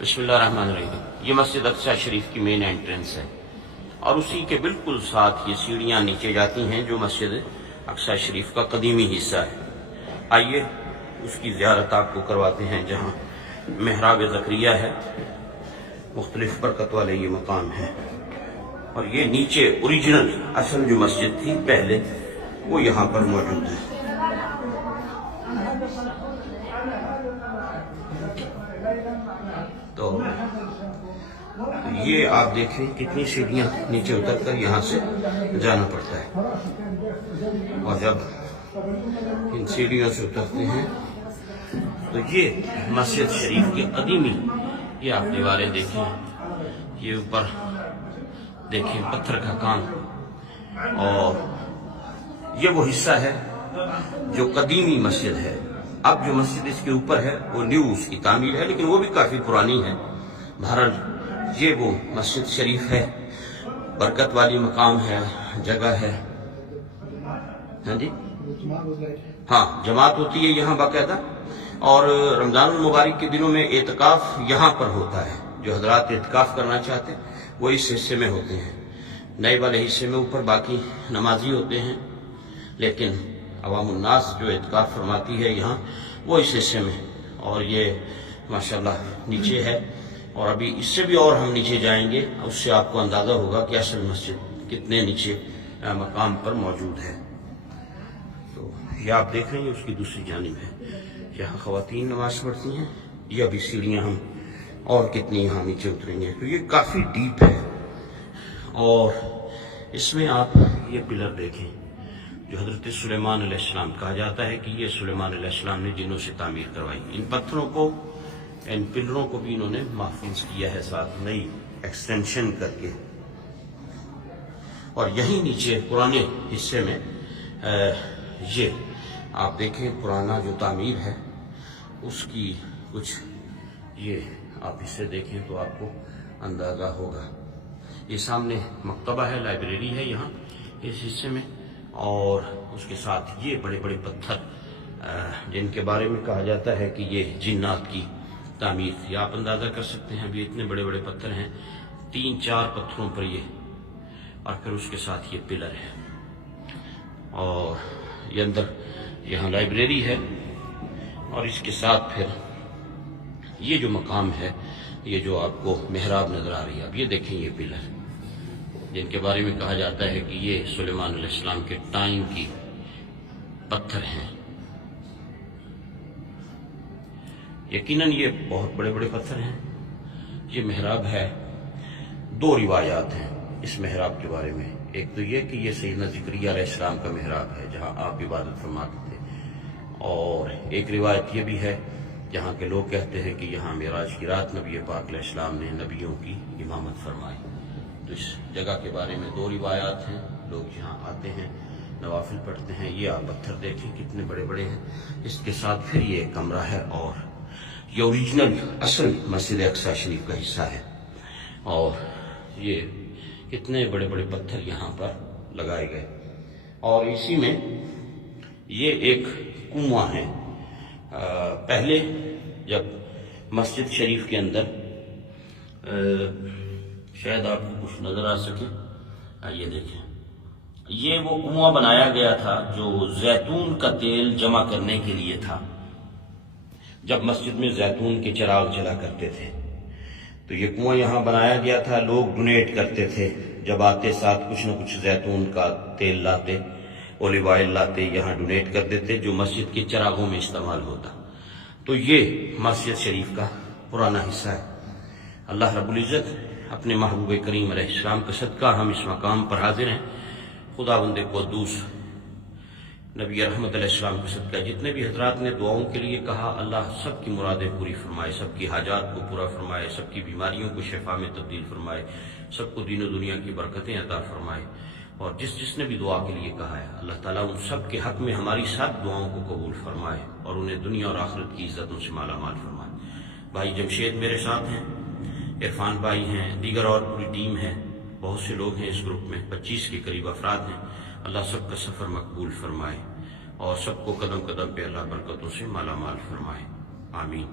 بسم اللہ الرحمن الرحیم۔ یہ مسجد اقصی شریف کی مین انٹرنس ہے اور اسی کے بالکل ساتھ یہ سیڑھیاں نیچے جاتی ہیں جو مسجد اقصی شریف کا قدیمی حصہ ہے۔ آئیے اس کی زیارت آپ کو کرواتے ہیں جہاں محراب زکریا ہے، مختلف برکت والے یہ مقام ہے، اور یہ نیچے اوریجنل اصل جو مسجد تھی پہلے وہ یہاں پر موجود ہے۔ تو یہ آپ دیکھیں کتنی سیڑھیاں نیچے اتر کر یہاں سے جانا پڑتا ہے، اور جب ان سیڑھیوں سے اترتے ہیں تو یہ مسجد شریف کی قدیمی یہ آپ دیواریں دیکھیں، یہ اوپر دیکھیں پتھر کا کام، اور یہ وہ حصہ ہے جو قدیمی مسجد ہے۔ اب جو مسجد اس کے اوپر ہے وہ نیو اس کی تعمیر ہے، لیکن وہ بھی کافی پرانی ہے۔ بہرحال یہ وہ مسجد شریف ہے، برکت والی مقام ہے، جگہ ہے۔ ہاں جی، ہاں جماعت ہوتی ہے یہاں باقاعدہ، اور رمضان المبارک کے دنوں میں اعتکاف یہاں پر ہوتا ہے۔ جو حضرات اعتکاف کرنا چاہتے ہیں وہ اس حصے میں ہوتے ہیں، نئے والے حصے میں اوپر باقی نمازی ہوتے ہیں، لیکن عوام الناس جو اعتکاف فرماتی ہے یہاں وہ اس حصے میں۔ اور یہ ماشاءاللہ نیچے ہے، اور ابھی اس سے بھی اور ہم نیچے جائیں گے، اس سے آپ کو اندازہ ہوگا کہ اصل مسجد کتنے نیچے مقام پر موجود ہے۔ تو یہ آپ دیکھ رہے ہیں اس کی دوسری جانب ہے، یہاں خواتین نماز پڑھتی ہیں۔ یہ ابھی سیڑھیاں ہم اور کتنی یہاں نیچے اتریں گے، تو یہ کافی ڈیپ ہے۔ اور اس میں آپ یہ پلر دیکھیں جو حضرت سلیمان علیہ السلام، کہا جاتا ہے کہ یہ سلیمان علیہ السلام نے جنوں سے تعمیر کروائی۔ ان پتھروں کو، ان پلروں کو بھی انہوں نے محفوظ کیا ہے، ساتھ نئی ایکسٹینشن کر کے۔ اور یہیں نیچے پرانے حصے میں یہ آپ دیکھیں پرانا جو تعمیر ہے اس کی کچھ یہ آپ اسے دیکھیں تو آپ کو اندازہ ہوگا۔ یہ سامنے مکتبہ ہے، لائبریری ہے یہاں اس حصے میں، اور اس کے ساتھ یہ بڑے بڑے پتھر جن کے بارے میں کہا جاتا ہے کہ یہ جنات کی تعمیر تھی۔ آپ اندازہ کر سکتے ہیں ابھی اتنے بڑے بڑے پتھر ہیں، 3-4 پتھروں پر یہ، اور پھر اس کے ساتھ یہ پلر ہے، اور یہ اندر یہاں لائبریری ہے، اور اس کے ساتھ پھر یہ جو مقام ہے، یہ جو آپ کو محراب نظر آ رہی ہے، اب یہ دیکھیں یہ پلر جن کے بارے میں کہا جاتا ہے کہ یہ سلیمان علیہ السلام کے ٹائم کی پتھر ہیں۔ یقیناً یہ بہت بڑے بڑے پتھر ہیں۔ یہ محراب ہے، 2 روایات ہیں اس محراب کے بارے میں۔ ایک تو یہ کہ یہ سیدنا زکریا علیہ السلام کا محراب ہے جہاں آپ عبادت فرماتے تھے، اور ایک روایت یہ بھی ہے جہاں کے لوگ کہتے ہیں کہ یہاں معراج کی رات نبی پاک علیہ السلام نے نبیوں کی امامت فرمائی۔ تو اس جگہ کے بارے میں 2 روایات ہیں، لوگ یہاں آتے ہیں، نوافل پڑھتے ہیں۔ یہ آپ پتھر دیکھیں کتنے بڑے بڑے ہیں۔ اس کے ساتھ پھر یہ ایک کمرہ ہے، اور یہ اوریجنل اصل مسجد اقصی شریف کا حصہ ہے، اور یہ کتنے بڑے بڑے پتھر یہاں پر لگائے گئے۔ اور اسی میں یہ ایک کنواں ہے۔ پہلے جب مسجد شریف کے اندر شاید آپ کو کچھ نظر آ سکے، یہ دیکھیں، یہ وہ کنواں بنایا گیا تھا جو زیتون کا تیل جمع کرنے کے لیے تھا۔ جب مسجد میں زیتون کے چراغ جلا کرتے تھے تو یہ کنواں یہاں بنایا گیا تھا، لوگ ڈونیٹ کرتے تھے، جب آتے ساتھ کچھ نہ کچھ زیتون کا تیل لاتے، اولیو آئل لاتے، یہاں ڈونیٹ کر دیتے جو مسجد کے چراغوں میں استعمال ہوتا۔ تو یہ مسجد شریف کا پرانا حصہ ہے۔ اللہ رب العزت اپنے محبوب کریم علیہ السلام کا صدقہ ہم اس مقام پر حاضر ہیں۔ خداوند قدوس نبی رحمت علیہ السلام کا صدقہ جتنے بھی حضرات نے دعاؤں کے لیے کہا، اللہ سب کی مرادیں پوری فرمائے، سب کی حاجات کو پورا فرمائے، سب کی بیماریوں کو شفا میں تبدیل فرمائے، سب کو دین و دنیا کی برکتیں عطا فرمائے۔ اور جس نے بھی دعا کے لیے کہا ہے، اللہ تعالیٰ ان سب کے حق میں ہماری سب دعاؤں کو قبول فرمائے، اور انہیں دنیا اور آخرت کی عزتوں سے مالا مال فرمائے۔ بھائی جمشید میرے ساتھ ہیں، عرفان بھائی ہیں، دیگر اور پوری ٹیم ہے، بہت سے لوگ ہیں اس گروپ میں، 25 کے قریب افراد ہیں۔ اللہ سب کا سفر مقبول فرمائے، اور سب کو قدم قدم پہ اللہ برکتوں سے مالا مال فرمائے، آمین۔